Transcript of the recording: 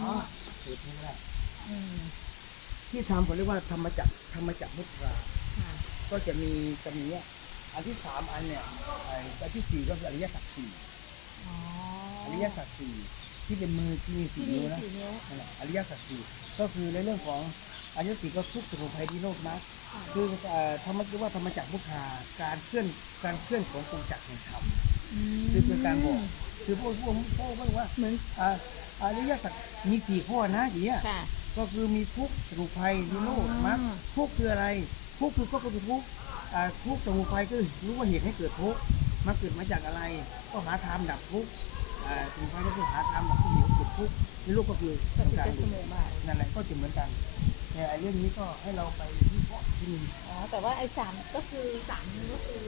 อ๋อสูตรนี้ก็ได้อืมที่ทำเขาเรียกว่าธรรมจักรธรรมจักรมุตรา ค่ะก็จะมีจะมีเนี่ยอันที่สามอันเนี่ยไอ้อันที่สี่ก็คืออริยสัจสี่อ๋ออริยสัจสี่ที่เป็นมือที่มีสี่ที่มีนิ้วนะสี่นิ้วนั่นแหละอริยสัจสี่ก็คือในเรื่องของอริยสัจสี่ก็ทุกสมุทัยที่โลกนะค่ะคือเอ่อธรรมะเรียกว่าธรรมจักรมุทาการเคลื่อนการเคลื่อนของกงจักรแห่งธรรมมคือเป็นการบอก คือพวกพวกพวกพวกว่าเหมือนอ่า อริยสัจมีสี่ข้อนะอย่างเงี้ยค่ะ ก็คือมีทุกข์สมุทัยนิโรธอ๋อมรรคทุกข์คืออะไร ทุกข์คือก็คือทุกข์อ่าทุกข์สมุทัยก็คือรู้ว่าเหตุให้เกิดทุกข์มันเกิดมาจากอะไร ก็หาทางดับทุกข์อ่าสมุทัยก็คือหาทางดับทุกข์เหตุให้เกิดทุกข์นิโรธก็คือก็คือการจะเสดูมอมานั่นแหละก็จะเหมือนกันแต่ไอ้เรื่องนี้ก็ให้เราไปวิเคราะห์ที่นี่อ๋อ แต่ว่าไอ้สามก็คือสามนิ้วก็คือ